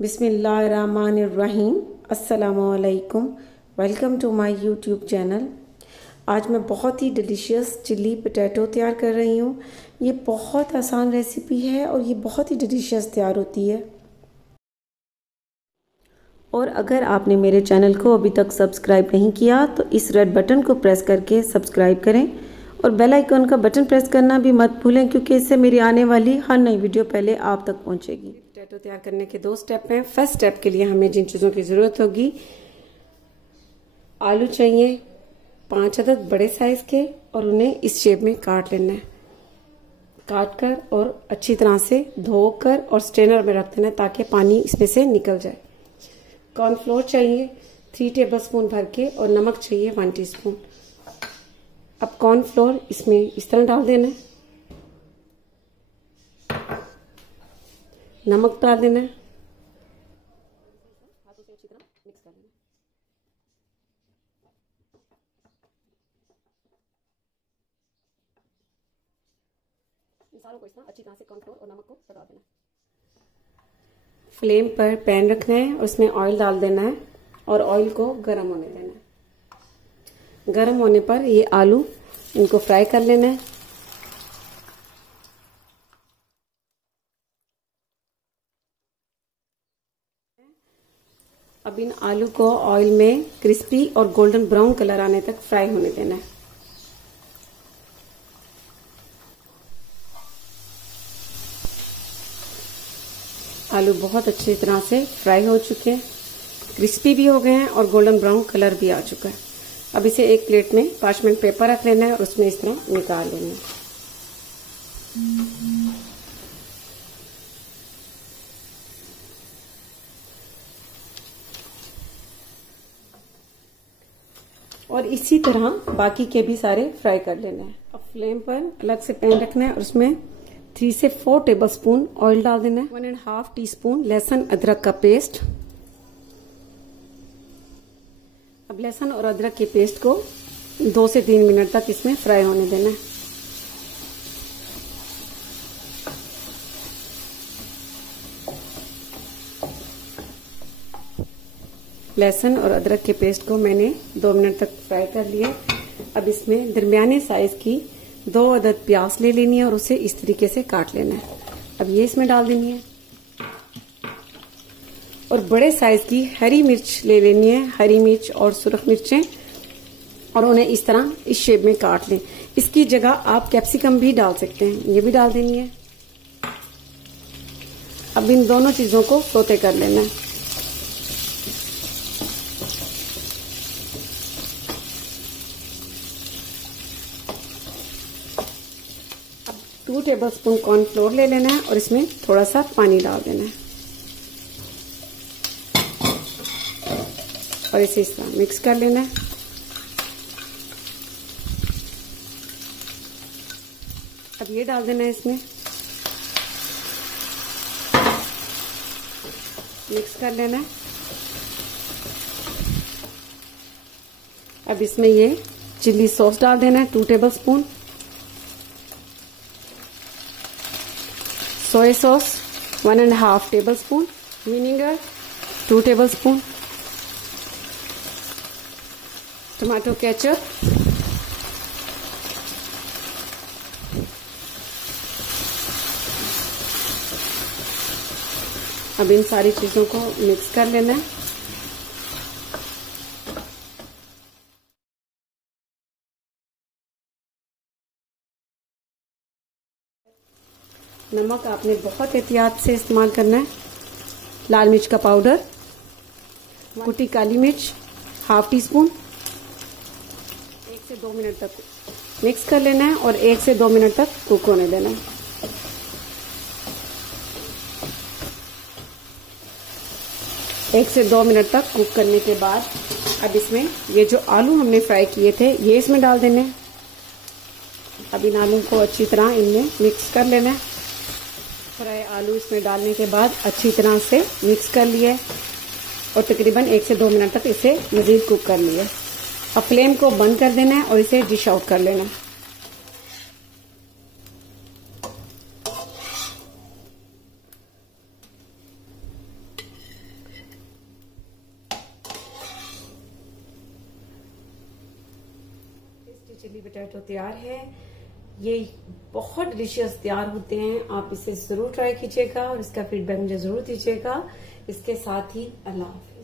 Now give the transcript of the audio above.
बिस्मिल्लाहिर्रहमानिर्रहीम। अस्सलामुअलैकुम। Welcome to my YouTube channel. आज मैं बहुत ही डिलीशियस चिल्ली पोटैटो तैयार कर रही हूँ। ये बहुत आसान रेसिपी है और ये बहुत ही डिलीशियस तैयार होती है। और अगर आपने मेरे चैनल को अभी तक सब्सक्राइब नहीं किया तो इस रेड बटन को प्रेस करके सब्सक्राइब करें और बेल आइकन का बटन प्रेस करना भी मत भूलें, क्योंकि इससे मेरी आने वाली हर नई वीडियो पहले आप तक पहुंचेगी। पोटैटो तैयार करने के 2 स्टेप हैं। फर्स्ट स्टेप के लिए हमें जिन चीज़ों की ज़रूरत होगी, आलू चाहिए 5 अदद बड़े साइज़ के, और उन्हें इस शेप में काट लेना है। काट कर और अच्छी तरह से धोकर और स्ट्रेनर में रख देना है ताकि पानी इसमें से निकल जाए। कॉर्नफ्लोर चाहिए 3 टेबलस्पून भर के, और नमक चाहिए 1 टीस्पून। अब कॉर्नफ्लोर इसमें इस तरह डाल देना है, नमक डाल देना है, हाथों से अच्छी तरह मिक्स कर लेना है। इन सारों को इस तरह अच्छी तरह से कॉर्नफ्लोर और नमक को लगा देना है। फ्लेम पर पैन रखना है और उसमें ऑयल डाल देना है और ऑयल को गर्म होने देना है। गर्म होने पर ये आलू इनको फ्राई कर लेना है। अब इन आलू को ऑयल में क्रिस्पी और गोल्डन ब्राउन कलर आने तक फ्राई होने देना है। आलू बहुत अच्छी तरह से फ्राई हो चुके हैं, क्रिस्पी भी हो गए हैं और गोल्डन ब्राउन कलर भी आ चुका है। अब इसे एक प्लेट में पार्चमेंट पेपर रख लेना है और उसमें इस तरह निकाल लेना है। और इसी तरह बाकी के भी सारे फ्राई कर लेना है। अब फ्लेम पर अलग से पैन रखना है और उसमें 3 से 4 टेबलस्पून ऑयल डाल देना है। 1.5 टीस्पून लहसुन अदरक का पेस्ट। अब लहसुन और अदरक के पेस्ट को 2 से 3 मिनट तक इसमें फ्राई होने देना है। लहसुन और अदरक के पेस्ट को मैंने 2 मिनट तक फ्राई कर लिया। अब इसमें दरमियाने साइज की 2 अदद प्याज ले लेनी है और उसे इस तरीके से काट लेना है। अब ये इसमें डाल देनी है और बड़े साइज की हरी मिर्च ले लेनी है। हरी मिर्च और सुरख मिर्चें, और उन्हें इस तरह इस शेप में काट लें। इसकी जगह आप कैप्सिकम भी डाल सकते हैं, ये भी डाल देनी है। अब इन दोनों चीजों को सौते कर लेना है। अब 2 टेबलस्पून कॉर्नफ्लोर ले लेना है और इसमें थोड़ा सा पानी डाल देना है और इसे इस तरह मिक्स कर लेना है। अब ये डाल देना है इसमें, मिक्स कर लेना है। अब इसमें ये चिल्ली सॉस डाल देना है 2 tablespoon, soya sauce 1.5 tablespoon, vinegar 2 tablespoon, tomato ketchup, अब इन सारी चीजों को मिक्स कर लेना है। नमक आपने बहुत एहतियात से इस्तेमाल करना है। लाल मिर्च का पाउडर, कुटी काली मिर्च 1/2 टीस्पून। 1 से 2 मिनट तक मिक्स कर लेना है और 1 से 2 मिनट तक कुक होने देना है। एक से 2 मिनट तक कुक करने के बाद अब इसमें ये जो आलू हमने फ्राई किए थे ये इसमें डाल देने हैं। अब इन आलू को अच्छी तरह इनमें मिक्स कर लेना है। फ्राई आलू इसमें डालने के बाद अच्छी तरह से मिक्स कर लिए और तकरीबन 1 से 2 मिनट तक इसे मजीद कुक कर लिए। अब फ्लेम को बंद कर देना है और इसे डिश आउट कर लेना है। चिली पोटैटो तैयार है। ये बहुत डिलीशियस तैयार होते हैं। आप इसे जरूर ट्राई कीजिएगा और इसका फीडबैक मुझे जरूर दीजिएगा। इसके साथ ही अल्लाह हाफिज़।